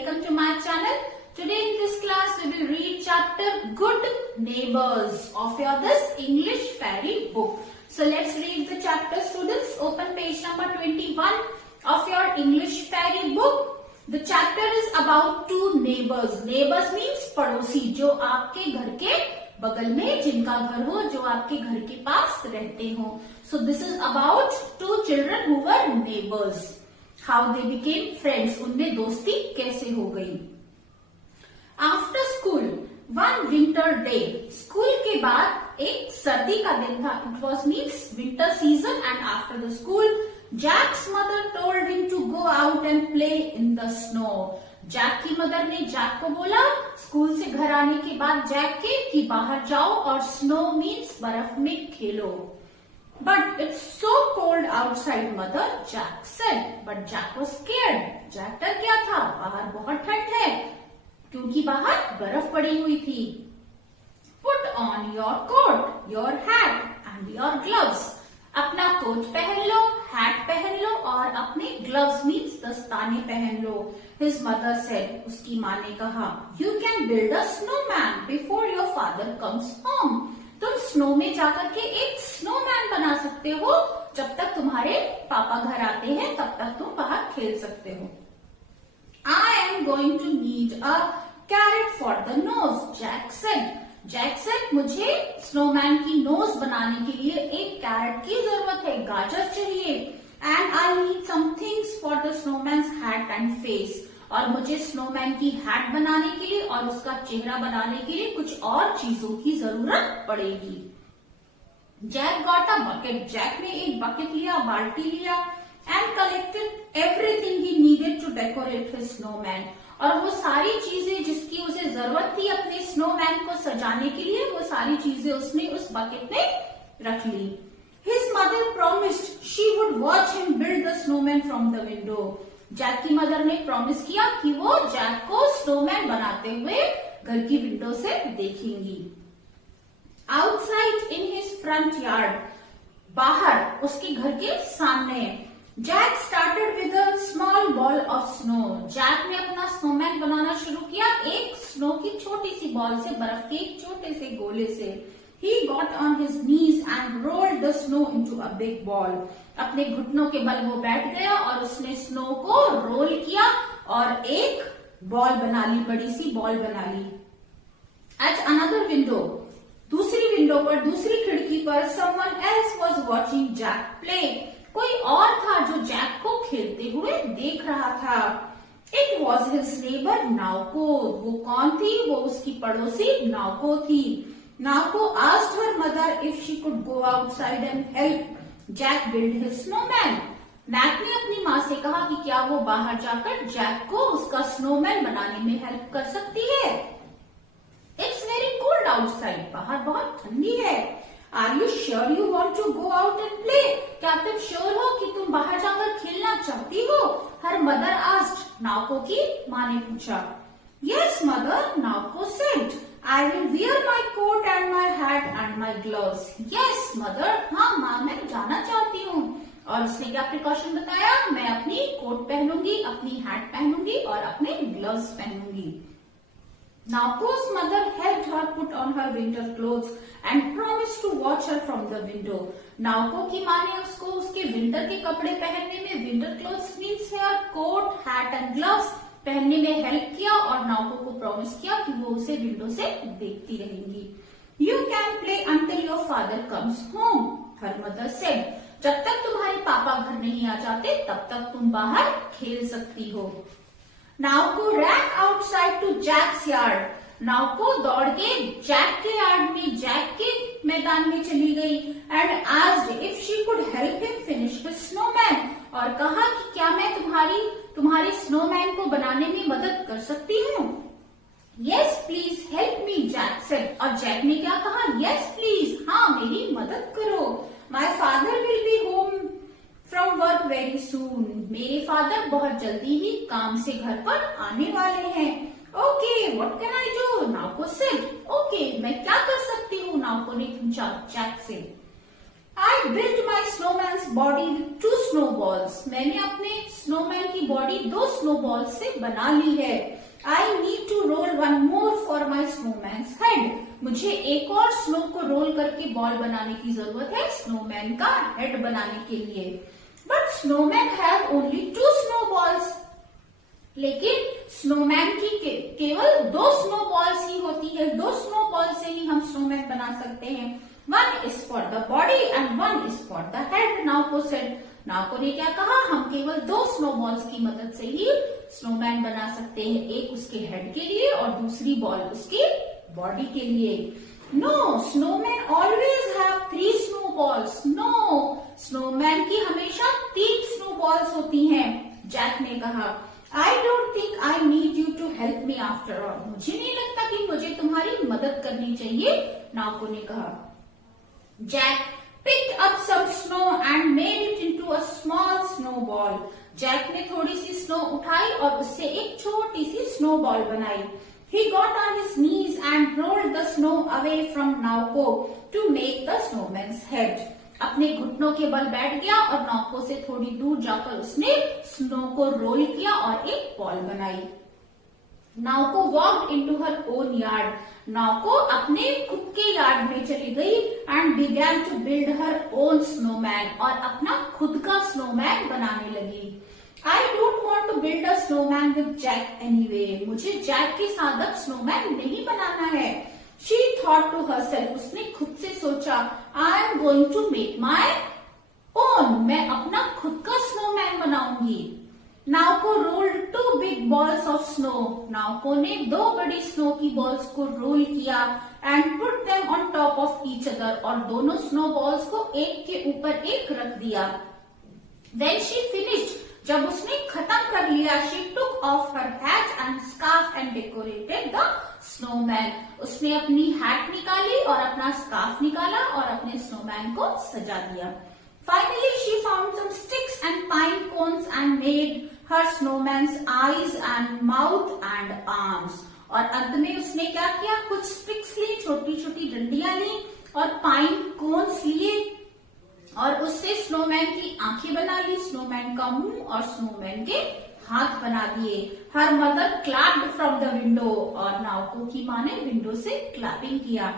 welcome to my channel. Today in this class we will read chapter Good Neighbors of your this English fairy book. So let's read the chapter, students. Open page number 21 of your English fairy book. The chapter is about two neighbors. Neighbors means पड़ोसी, जो आपके घर के बगल में जिनका घर हो, जो आपके घर के पास रहते हो. So this is about two children who were neighbors. How they became friends. उनमें दोस्ती कैसे हो गई. After school, one winter day. School के बाद एक सर्दी का दिन था. It was means winter season, and after the school, Jack's mother told him to go out and play in the snow. Jack की मदर ने जैक को बोला स्कूल से घर आने के बाद जैक के कि बाहर जाओ और स्नो मीन्स बर्फ में खेलो. But it's so cold outside, mother, Jack said. But Jack was scared. Jack डर गया था, बाहर बहुत ठंड है, क्योंकि बाहर बर्फ पड़ी हुई थी. Put on your coat, your hat and your gloves. अपना कोट पहन लो, हैट पहन लो और अपने ग्लव्स मीन्स दस्ताने पहन लो. His mother said. उसकी माँ ने कहा, You can build a snowman before your father comes home. तुम स्नो में जाकर के एक स्नोमैन बना सकते हो. जब तक तुम्हारे पापा घर आते हैं तब तक तुम बाहर खेल सकते हो. I am going to need a carrot for the nose, Jack said. Jack said, मुझे स्नोमैन की नोज बनाने के लिए एक कैरेट की जरूरत है, गाजर चाहिए. And I need some things for the snowman's hat and face. और मुझे स्नोमैन की हैट बनाने के लिए और उसका चेहरा बनाने के लिए कुछ और चीजों की जरूरत पड़ेगी. Jack got a bucket. Jack ने एक बकेट लिया, बाल्टी लिया, and collected everything he needed to decorate his snowman. और वो सारी चीजें जिसकी उसे जरूरत थी अपने स्नोमैन को सजाने के लिए, वो सारी चीजें उसने उस बकेट में रख ली. His mother promised she would watch him build the snowman from the window. Jack की मदर ने प्रॉमिस किया कि वो जैक को स्नोमैन बनाते हुए घर की विंडो से देखेंगी. Outside in his front yard, बाहर उसके घर के सामने, Jack started with a small ball of snow. Jack ने अपना स्नोमैन बनाना शुरू किया एक स्नो की छोटी सी बॉल से, बर्फ के एक छोटे से गोले से. He got on his knees and rolled the snow into a big ball. अपने घुटनों के बल वो बैठ गया और उसने स्नो को रोल किया और एक बॉल बना ली, बड़ी सी बॉल बना ली. At another window, दूसरी विंडो पर, दूसरी खिड़की पर, someone else was watching Jack play. कोई और था जो जैक को खेलते हुए देख रहा था. It was his neighbor नाउको. वो कौन थी? वो उसकी पड़ोसी नाउको थी. Naoko asked her mother if she could go outside and help Jack build his snowman. Jack ने अपनी माँ से कहा कि क्या वो बाहर जाकर जैक को उसका स्नोमैन बनाने में हेल्प कर सकती है. It's very cold outside. बाहर बहुत ठंडी है. Are you sure you want to go out and play? क्या तुम श्योर हो कि तुम बाहर जाकर खेलना चाहती हो? Her mother asked. नाउको की माँ ने पूछा. Yes, mother, Naoko said. I will wear my coat and my hat and my gloves. Yes, mother. हाँ माँ, मैं जाना चाहती हूँ. और उसने क्या प्रिकॉशन बताया? मैं अपनी कोट पहनूंगी, अपनी हैट पहनूंगी और अपने gloves पहनूंगी. Naoko's mother helped her put on her winter clothes and promised to watch her from the window. नाउको की माँ ने उसको उसके विंटर के कपड़े पहनने में, विंटर क्लोथ्स मीन्स है कोट, हैट एंड ग्लव्स पहनने में हेल्प किया और नाउको को प्रॉमिस किया कि वो उसे विंडो से देखती रहेंगी. You can play until your father comes home, her mother said. जब तक तुम्हारे पापा घर नहीं आ जाते तब तक तुम बाहर खेल सकती हो. नाउको ran outside to Jack's yard. नाउको दौड़ के जैक के यार्ड में, जैक के मैदान में चली गई. And asked if she could help him finish his snowman. और कहा कि क्या मैं तुम्हारे स्नोमैन को बनाने में मदद कर सकती हूँ. Yes, please help me, Jack said. और जैक ने क्या कहा? Yes, please. हाँ, मेरी मदद करो. My father will be home from work very soon. मेरे फादर बहुत जल्दी ही काम से घर पर आने वाले हैं. Okay, what can I do? नाउको said. Okay, मैं क्या कर सकती हूँ? नाउको ने पूछा जैक से. I built my snowman's body with 2 snowballs. मैंने अपने snowman की बॉडी बॉडी 2 स्नोबॉल से बना ली है। I need to roll 1 more for my snowman's head. मुझे एक और स्नो को रोल करके बॉल बनाने की जरूरत है स्नोमैन का हेड बनाने के लिए। But snowman have only 2 snowballs. लेकिन स्नोमैन की केवल 2 स्नोबॉल्स ही होती है। 2 स्नोबॉल से ही हम स्नोमैन बना सकते हैं। 1 is for the body and 1 is for the head, नाउको said। नाउको ने क्या कहा, हम केवल 2 स्नोबॉल्स की मदद से ही स्नोमैन बना सकते हैं, एक उसके हेड के लिए और दूसरी बॉल उसकी बॉडी के लिए। No, snowman always have 3 snowballs. No, snowman की हमेशा 3 स्नोबॉल्स होती हैं, जैक ने कहा। I don't think I need you to help me after all. मुझे नहीं लगता कि मुझे तुम्हारी मदद करनी चाहिए, नाउको ने कहा। Jack picked up some snow and made it into a small snowball. Jack ने थोड़ी सी स्नो उठाई और उससे एक छोटी सी स्नोबॉल बनाई। He got on his knees and rolled the snow away from Naoko to make the snowman's head. अपने घुटनों के बल बैठ गया और नाउको से थोड़ी दूर जाकर उसने स्नो को रोल किया और एक बॉल बनाई। Naoko walked into her own yard. Naoko अपने खुद के यार्ड में चली गई and began to build her own snowman, और अपना खुद का स्नोमैन बनाने लगी। I don't want to build a snowman with Jack anyway. मुझे जैक के साथ अब स्नोमैन नहीं बनाना है। She thought to herself. उसने खुद से सोचा, I am going to make my own. मैं अपना खुद का स्नोमैन बनाऊंगी। Naoko rolled 2 big balls of snow. Naoko ने 2 बड़ी स्नो की बॉल्स को रोल किया and put them on top of each other, और दोनों स्नो बॉल्स को एक के ऊपर एक रख दिया। When she finished, जब उसने खत्म कर लिया, she took off her hat and scarf and decorated the snowman. उसने अपनी हैट निकाली और अपना स्कार्फ निकाला और अपने स्नोमैन को सजा दिया। Finally, she found some sticks and pine cones and made her snowman's eyes and mouth and arms. और अंत में उसने क्या किया, कुछ स्टिक्स ली, छोटी छोटी डंडियां ली और पाइन कोन्स लिए और उससे स्नोमैन की आंखें बना ली, स्नोमैन का मुंह और स्नोमैन के हाथ बना दिए। Her mother clapped from the window, और नाउको की माँ ने विंडो से क्लैपिंग किया।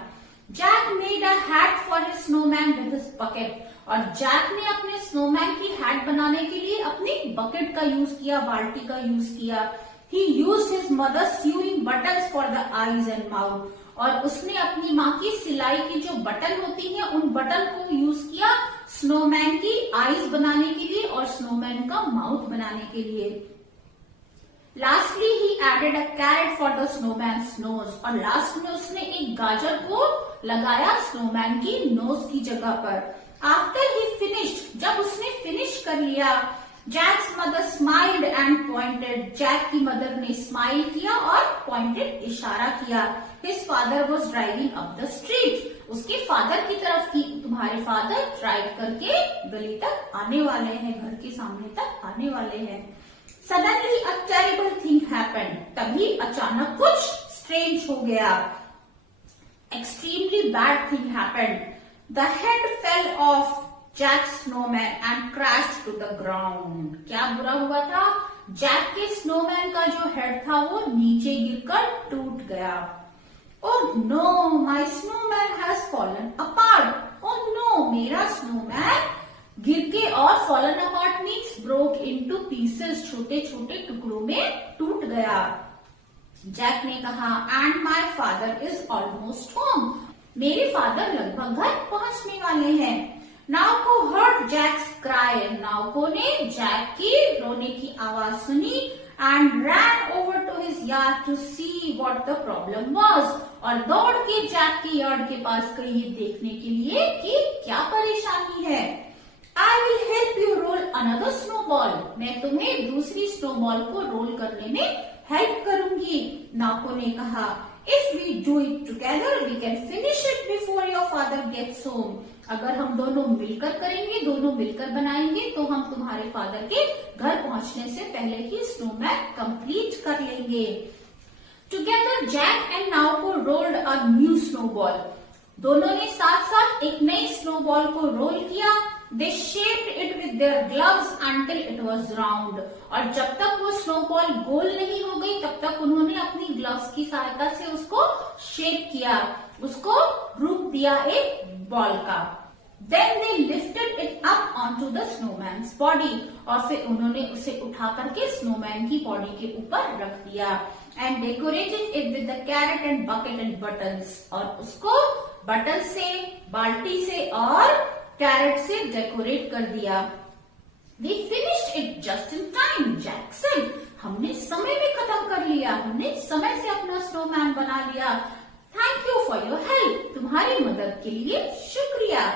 Jack made a hat for his snowman with his bucket, और जैक ने अपने स्नोमैन की हैट बनाने के लिए अपनी बकेट का यूज किया, बाल्टी का यूज किया। He used his mother sewing buttons for the eyes and mouth, और उसने अपनी माँ की सिलाई की जो बटन होती है उन बटन को यूज किया स्नोमैन की आईज बनाने के लिए और स्नोमैन का माउथ बनाने के लिए। Lastly he added a carrot for the snowman's nose, और लास्ट में उसने एक गाजर को लगाया स्नोमैन की नोज की जगह पर। आफ्टर ही फिनिश्ड, जब उसने फिनिश कर लिया, Jack's mother smiled and pointed. Jack की मदर ने स्माइल किया और पॉइंटेड, इशारा किया। His father was driving up the street, उसके फादर की तरफ की। तुम्हारे फादर ड्राइव करके गली तक आने वाले हैं, घर के सामने तक आने वाले हैं। Suddenly a terrible thing happened, तभी अचानक कुछ स्ट्रेंज हो गया। Extremely bad thing happened. The head fell off Jack's snowman and crashed to the ground. क्या बुरा हुआ था, जैक के स्नोमैन का जो हेड था वो नीचे गिरकर टूट गया। Oh no, my snowman has fallen apart. Oh no, मेरा स्नोमैन गिर के, और fallen apart means broke into pieces, छोटे छोटे टुकड़ों में टूट गया। जैक ने कहा, and my father is almost home. मेरे फादर लगभग घर पहुंचने वाले हैं। Naoko heard Jack's cry. Naoko ने जैक की रोने की आवाज सुनी and ran over to his yard to see what the problem was, और दौड़ के जैक के यार्ड के पास गई ये देखने के लिए कि क्या परेशानी है। I will help you roll another snowball. मैं तुम्हें दूसरी स्नोबॉल को रोल करने में हेल्प करूंगी, नाउको ने कहा। If we do it together we can finish it before your father gets home. अगर हम दोनों मिलकर करेंगे, दोनों मिलकर बनाएंगे, तो हम तुम्हारे फादर के घर पहुंचने से पहले ही स्नोमैन कंप्लीट कर लेंगे। Together Jack and Naoko rolled a new snowball. दोनों ने साथ साथ एक नई स्नोबॉल को रोल किया। They shaped it with their gloves until it was round. और जब तक वो स्नोबॉल गोल नहीं हो गई तब तक उन्होंने अपनी ग्लव्स की सहायता से उसको शेप किया, उसको रूप दिया एक बॉल का। Then they lifted it up onto the snowman's body, और फिर उन्होंने उसे उठा करके स्नोमैन की बॉडी के ऊपर रख दिया। And decorated it with the carrot and bucket and buttons, और उसको बटन से, बाल्टी से और कैरेट से डेकोरेट कर दिया। We finished it just in time, Jack said. हमने समय में खत्म कर लिया, हमने समय से अपना स्नोमैन बना लिया। Thank you for your help, तुम्हारी मदद के लिए शुक्रिया।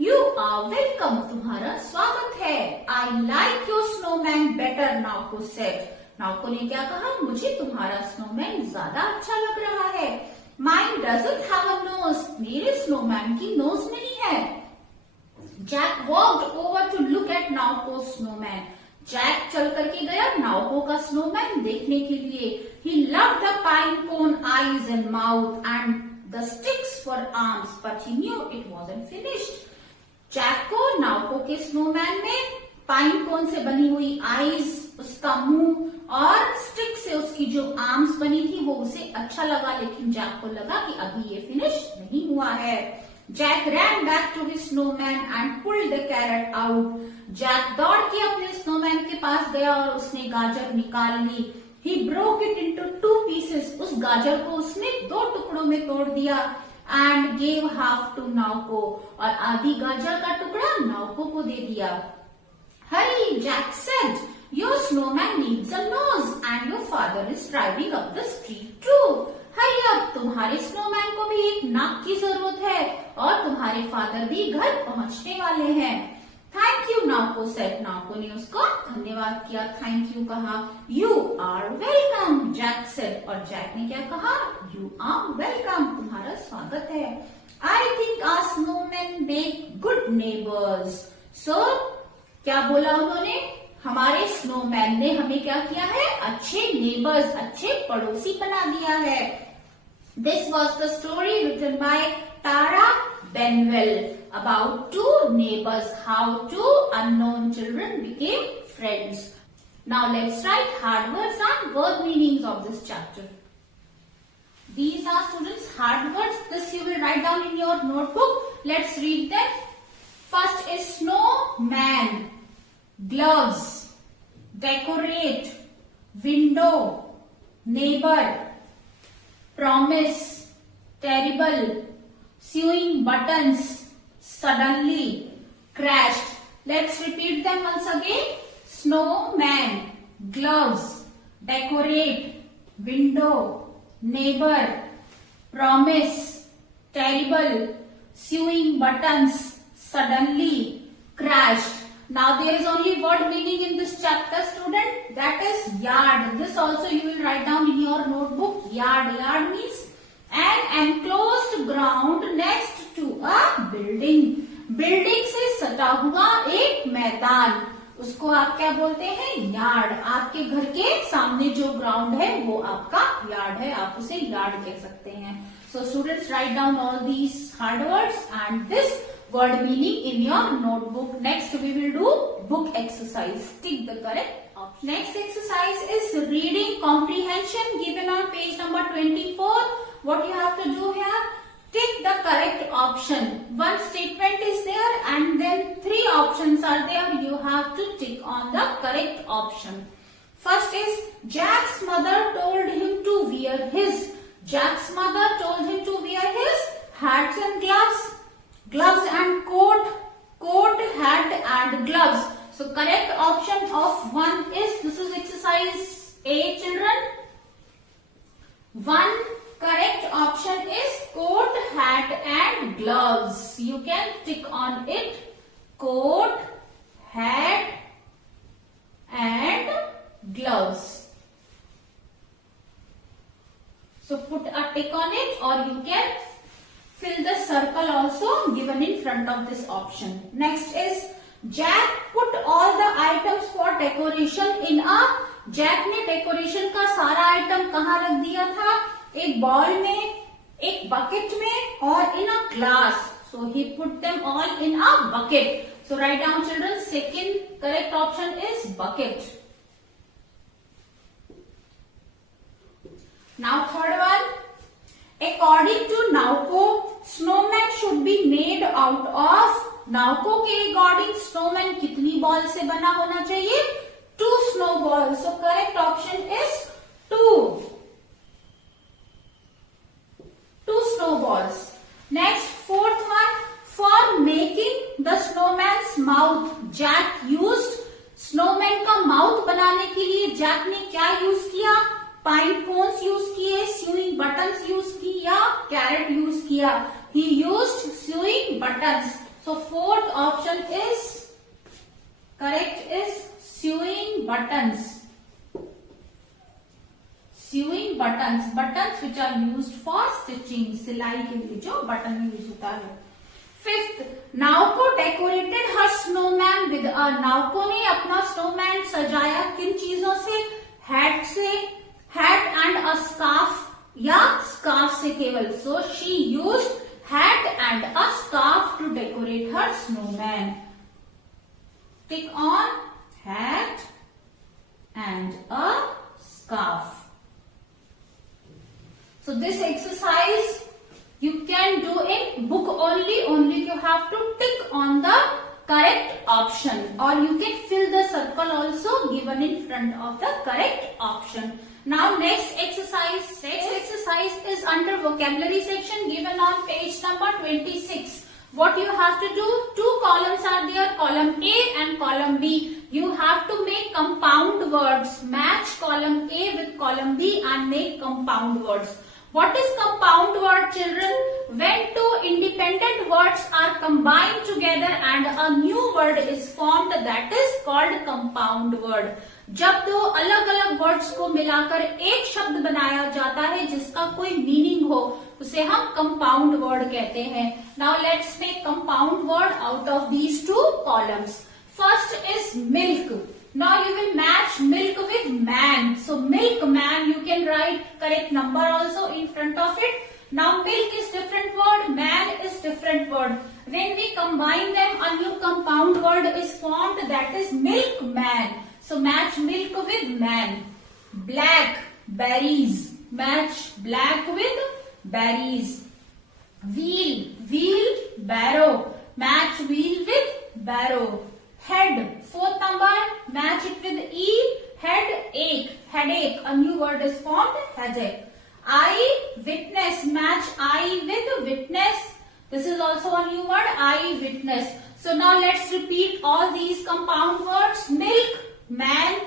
You are welcome, तुम्हारा स्वागत है। I like your snowman better, नाउको said. नाउको ने क्या कहा, मुझे तुम्हारा स्नोमैन ज्यादा अच्छा लग रहा है। Mine doesn't have a nose, मेरे स्नोमैन की नोज नहीं है। Jack walked over to look at Naoko's snowman. Jack चल करके गया नाउको का स्नोमैन देखने के लिए। He loved the pine cone eyes and mouth and the sticks for arms, but he knew it wasn't finished. Jack को नाउको के snowman में पाइन कोन से बनी हुई आईज, उसका मुंह और स्टिक से उसकी जो आर्म्स बनी थी वो उसे अच्छा लगा, लेकिन जैक को लगा कि अभी ये फिनिश नहीं हुआ है। Jack ran back to his snowman and pulled the carrot out. Jack दौड़ के अपने स्नोमैन के पास गया और उसने गाजर निकाल ली। He broke it into 2 pieces, उस गाजर को उसने 2 टुकड़ों में तोड़ दिया। And gave half to Naoko, और आधी गाजर का टुकड़ा नाउको को दे दिया। Hurry, Jack said, your snowman needs a nose and your father is driving up the street too. Hurry up, तुम्हारे स्नोमैन को भी एक नाक की जरूरत है और तुम्हारे फादर भी घर पहुंचने वाले हैं। Thank you, Naoko said, Naoko ने उसको धन्यवाद किया, थैंक यू कहा। You are welcome, Jack said, और जैक ने क्या कहा, यू आर वेलकम, तुम्हारा स्वागत है। I think our snowman make good neighbours. So क्या बोला उन्होंने, हमारे स्नोमैन ने हमें क्या किया है, अच्छे नेबर्स, अच्छे पड़ोसी बना दिया है। This was the story written by Tara Benwell about 2 neighbors, how 2 unknown children became friends. Now let's write hard words and word meanings of this chapter. These are, students, hard words. This you will write down in your notebook. Let's read them. First is snowman, gloves, decorate, window, neighbor, promise, terrible, sewing buttons, suddenly, crashed. Let's repeat them once again. Snowman, gloves, decorate, window, neighbor, promise, terrible, sewing buttons, suddenly, crashed. Now there is only word meaning in this chapter, student, that is yard. This also you will write down in your notebook. Yard, yard means an enclosed ground next to a building. Building से सटा हुआ एक मैदान, उसको आप क्या बोलते हैं, यार्ड। आपके घर के सामने जो ग्राउंड है वो आपका यार्ड है, आप उसे यार्ड कह सकते हैं। So students, write down all these hard words and this word meaning in your notebook. Next we will do book exercise. Tick the correct option. Next exercise is reading comprehension given on page number 24. What you have to do here? Tick the correct option. One statement is there and then 3 options are there. You have to tick on the correct option. First is Jack's mother told him to wear his. Jack's mother told him to wear his hats and gloves. Gloves and coat, coat, hat and gloves. So correct option of 1 is, this is exercise A, children. 1 correct option is coat, hat and gloves. You can tick on it. Coat, hat and gloves. So put a tick on it, or you can fill the circle also given in front of this option. Next is Jack put all the items for decoration in a. Jack ने decoration का सारा item कहाँ रख दिया था, एक ball में, एक बकेट में और in a glass. So he put them all in a bucket. So write down children, second correct option is bucket. Now third one, according to Nauko, snowman should be made out of, नाउको के according snowman कितनी ball से बना होना चाहिए? 2 snowballs. So correct option is 2. 2 snowballs. Next, fourth one, for making the snowman's mouth, Jack used, snowman का mouth बनाने के लिए जैक ने क्या यूज किया? पाइन कोन्स यूज किए, स्यूइंग बटन्स यूज की या कैरेट यूज किया? He used sewing buttons. So fourth option is correct is sewing buttons. Sewing buttons, buttons which are used for stitching, सिलाई के लिए जो बटन यूज होता है. Fifth, Nauko decorated her snowman with a, नाउको ने अपना snowman सजाया किन चीजों से? हैट से, हैट एंड अ स्कार्फ या स्कार्फ से केवल. So she used hat and a scarf to decorate her snowman. Tick on hat and a scarf. So this exercise you can do in book only you have to tick on the correct option, or you can fill the circle also given in front of the correct option. Now next exercise is under vocabulary section given on page number 26. What you have to do, 2 columns are there, column A and column B. You have to make compound words, match column A with column B and make compound words. What is compound word, children? When 2 independent words are combined together and a new word is formed, that is called compound word. जब 2 अलग अलग words को मिलाकर एक शब्द बनाया जाता है जिसका कोई मीनिंग हो, उसे हम कंपाउंड वर्ड कहते हैं. Now let's make compound word out of these 2 columns. First is milk. Now you will match milk with man. So milk man, you can write correct number also in front of it. Now milk is different word, man is different word. When we combine them, a new compound word is formed, that is milkman. So match milk with man. Black, berries. Match black with berries. Wheel, wheel, barrow. Match wheel with barrow. Head, 4th number, match it with E. Headache, headache. A new word is formed, headache. Eye witness, match eye with witness. This is also a new word, eye witness. So now let's repeat all these compound words. Milk, man,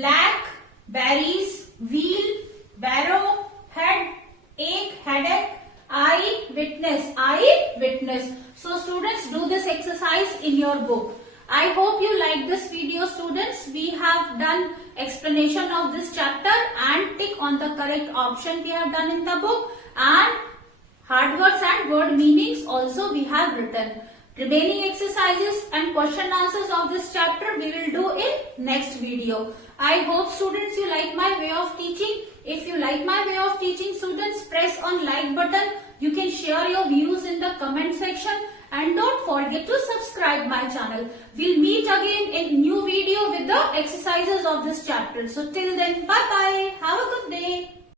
black, berries, wheel, barrow, head, ache, headache, eye witness, eye witness. So students, do this exercise in your book. I hope you like this video, students. We have done explanation of this chapter and tick on the correct option we have done in the book, and hard words and word meanings also we have written. Remaining exercises and question answers of this chapter we will do in next video. I hope students you like my way of teaching. If you like my way of teaching, students, press on like button. You can share your views in the comment section. And don't forget to subscribe my channel. We'll meet again in new video with the exercises of this chapter. So till then, bye bye. Have a good day.